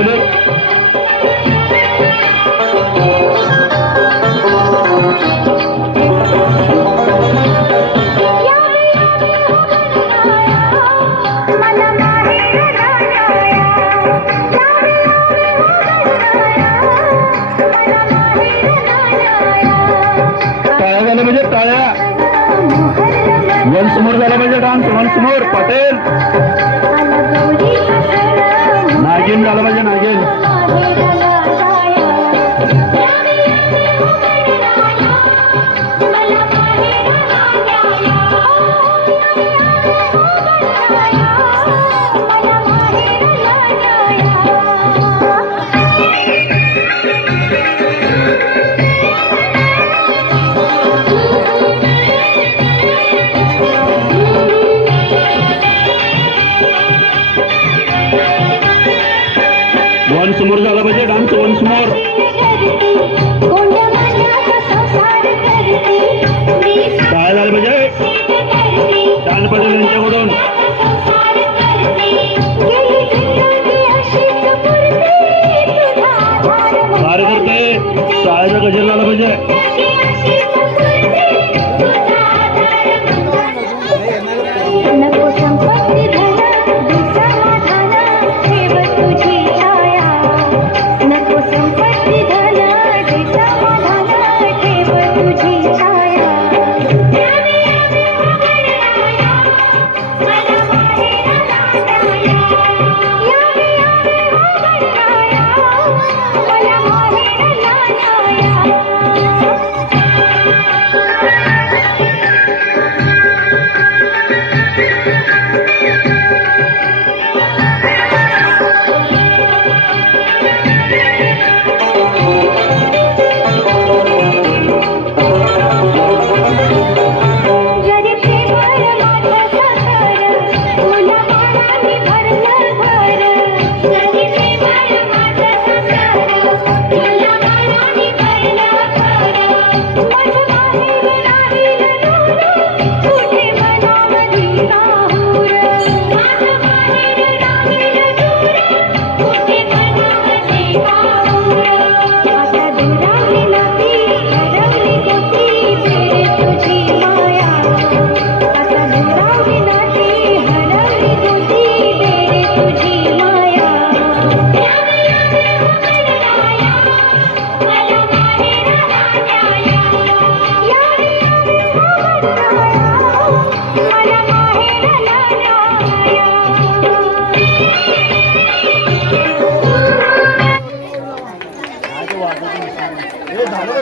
चले टाळ्या झाल्या म्हणजे टाळ्या वन्स मोर झाला म्हणजे डान्स वन्स मोर पटेल नागिन झालं म्हणजे नागिन वन्स मोर झाला म्हणजे डान्स वन्स मोर काय झालं म्हणजे डान्स पटेल यांच्याकडून कार्यकर्ते शाळेचा गजर झाला पाहिजे